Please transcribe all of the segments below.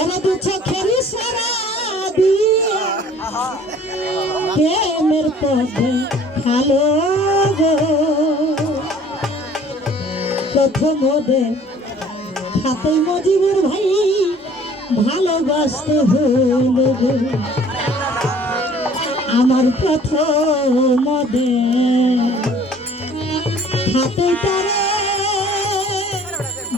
কেন দু চোখের সারা দিয়ে? প্রেমের পথে ভালো গো। প্রথম মজিবুর ভাই ভালোবাসতে হলো আমার প্রথম ওদের হাতে তারা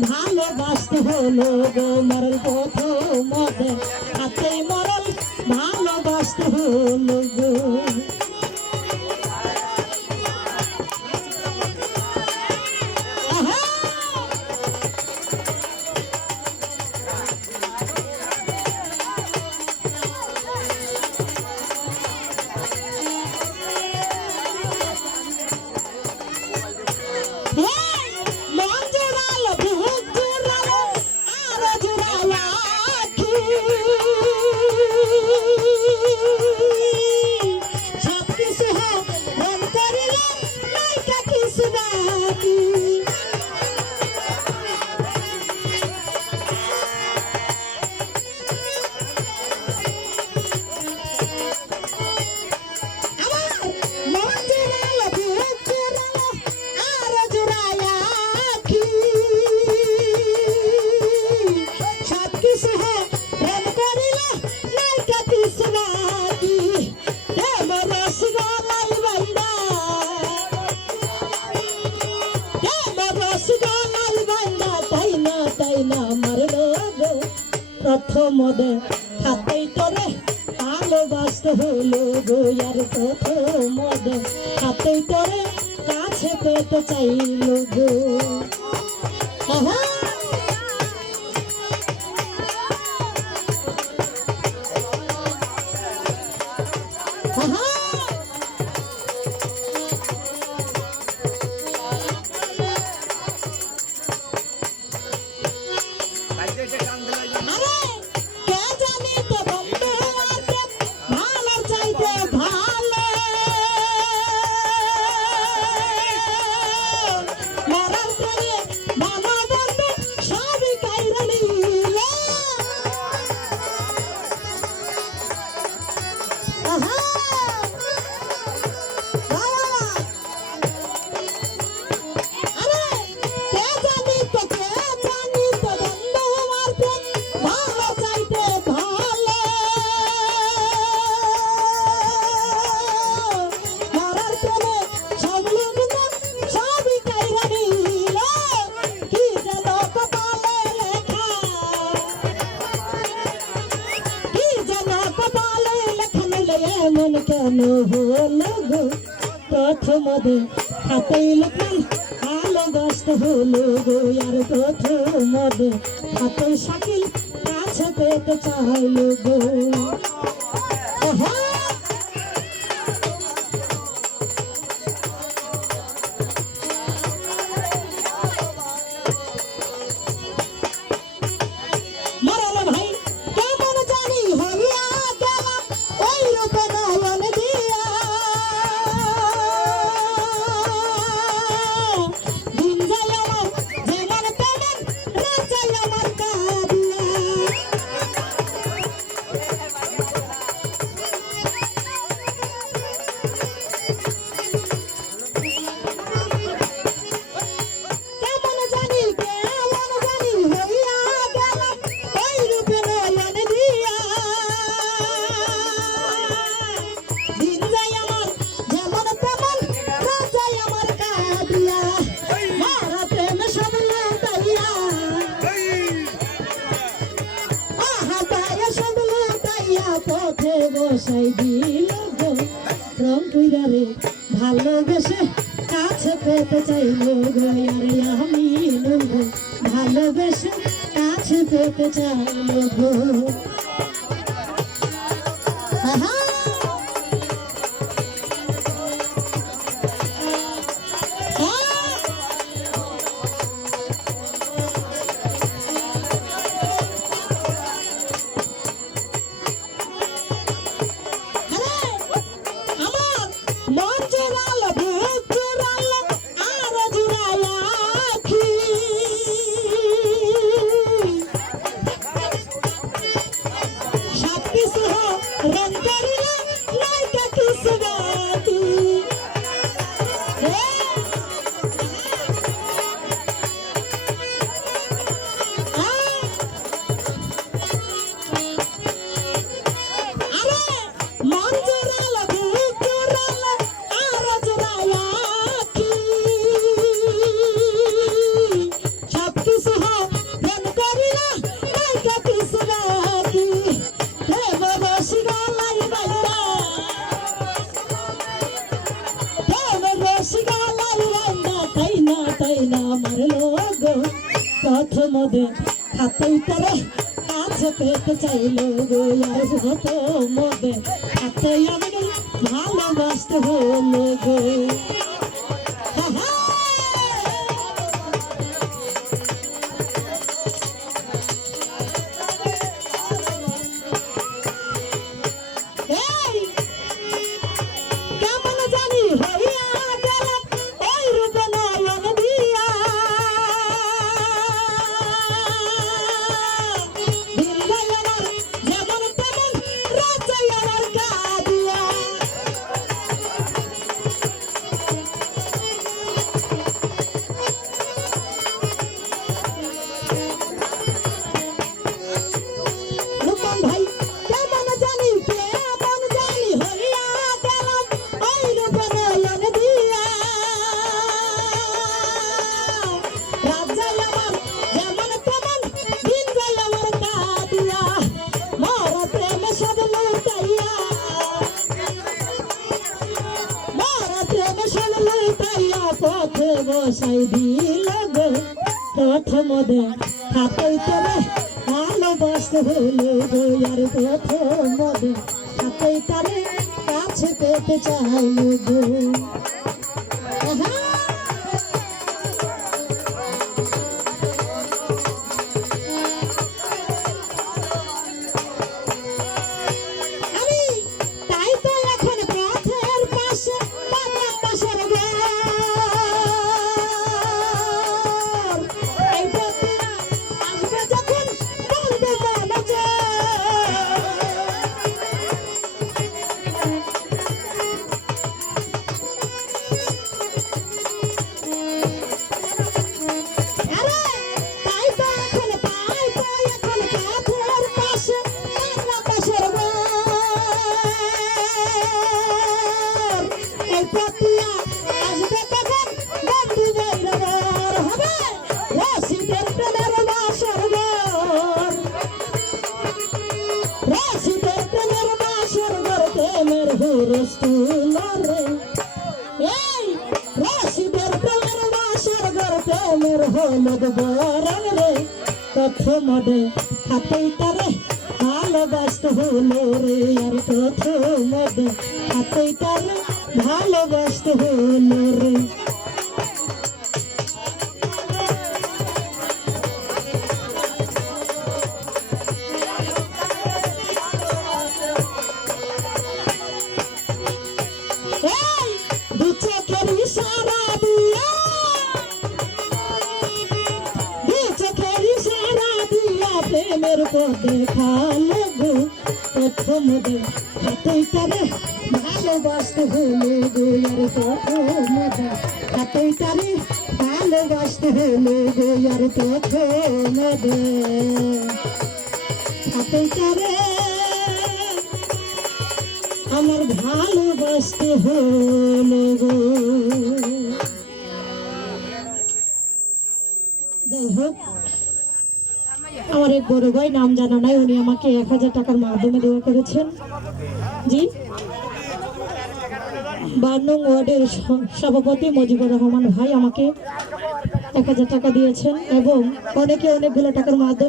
ভালোবাসতে হলো গো মরল প্রথম হাতে মরল ভালোবাসতে হলো গো। প্রথম হাতেই তোরে ভালোবাসত হলো গোয়ার প্রথম দে হাতেই তোরে কাছে পেতে চাইল গো। আহা! হলো প্রথম হাতে লোকাল ভালোবাসত হলো গো, আর প্রথম হাতে শাকিল কাছে পেতে চাইল গো। ভালোবেসে কাছে পেতে চাই গো আরে আমি নন্দ ভালোবেসে কাছে পেতে চাইলো গো। হাতেই তারে কাছে পেতে চাইলো গো আর প্রথম দে হাতে আমাদের ভালোবাসতে হলো গো। বসাই দিল গো প্রথম হাতেই তোরে ভালোবাসতে হলো গো আর প্রথম হাতেই তারে কাছে পেতে চাইল গো আহা! হলদ বরণ রে, প্রথম দে হাতেই তারে ভালোবাসতে হলো রে, আর প্রথম দে হাতেই তারে ভালোবাসতে হলো রে। প্রেমের পথ দেখাল গো প্রথম দে হাতেই তারে ভালোবাসতে হলো গো, আর প্রথম হাতেই তারে ভালোবাসতে হলো গো, আর প্রথম হাতেই তারে আমার ভালোবাসতে হলো গো। যাই আমার এক বড় ভাই, নাম জানা নাই, উনি আমাকে এক হাজার টাকার মাধ্যমে দেওয়া করেছেন। জি? বার্নং ওয়ার্ডের সভাপতি মজিবুর রহমান ভাই আমাকে এক হাজার টাকা দিয়েছেন এবং অনেকে অনেকগুলো টাকার মাধ্যমে